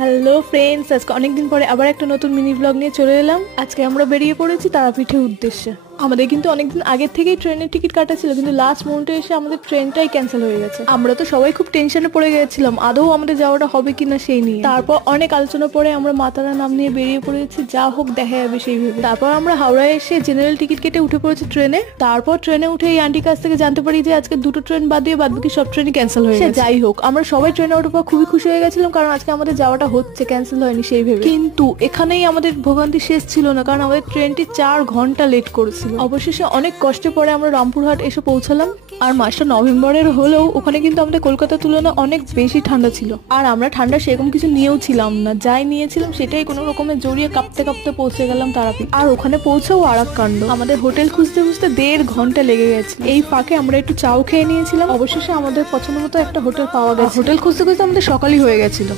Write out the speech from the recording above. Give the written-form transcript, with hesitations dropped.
Hello friends, আজকে অনেকদিন পরে আবার একটা নতুন মিনি ব্লগ নিয়ে চলে এলাম। আজকে আমরা বেরিয়ে পড়েছি তারাপীঠের উদ্দেশ্যে। আমাদের কিন্তু অনেকদিন আগের থেকেই ট্রেনের টিকিট কাটা ছিল, কিন্তু লাস্ট মোমেন্টে এসে আমাদের ট্রেনটাই ক্যান্সেল হয়ে গেছে। আমরা তো সবাই খুব টেনশনে পড়ে গেছিলাম আদৌ আমাদের যাওয়াটা হবে কিনা সেই নিয়ে। তারপর অনেক আলোচনা পরে আমরা মাতারা নাম নিয়ে বেরিয়ে পড়েছি, যা হোক দেখা যাবে সেই ভেবে। তারপর আমরা হাওড়ায় এসে জেনারেল টিকিট কেটে উঠে পড়েছি ট্রেনে। তারপর ট্রেনে উঠে এই আন্টির কাছ থেকে জানতে পারি যে আজকে দুটো ট্রেন বাদ দিয়ে বাদবাকি সব ট্রেনই ক্যান্সেল হয়ে গেছে। যাই হোক, আমরা সবাই ট্রেনে ওঠার পর খুবই খুশি হয়ে গেছিলাম, কারণ আজকে আমাদের যাওয়াটা হচ্ছে, ক্যান্সেল হয়নি সেই ভেবে। কিন্তু এখানেই আমাদের ভোগান্তি শেষ ছিল না, কারণ আমাদের ট্রেনটি 4 ঘন্টা লেট করেছিল। অবশেষে অনেক কষ্টে পরে আমরা রামপুরহাট এসে পৌঁছালাম। আর মাসটা নভেম্বরের হলেও ওখানে কিন্তু আমাদের কলকাতার তুলনায় অনেক বেশি ঠান্ডা ছিল। আর আমরা ঠান্ডা সেরকম কিছু নিয়েও ছিলাম না, যাই নিয়েছিলাম সেটাই কোনো রকমে জড়িয়ে কাঁপতে কাঁপতে পৌঁছে গেলাম তারাপীঠ। আর ওখানে পৌঁছেও আর এক কাণ্ড, আমাদের হোটেল খুঁজতে খুঁজতে 1.5 ঘন্টা লেগে গেছে। এই ফাঁকে আমরা একটু চাও খেয়ে নিয়েছিলাম। অবশেষে আমাদের পছন্দ মতো একটা হোটেল পাওয়া গেছে। হোটেল খুঁজতে খুঁজতে আমাদের সকালই হয়ে গেছিল।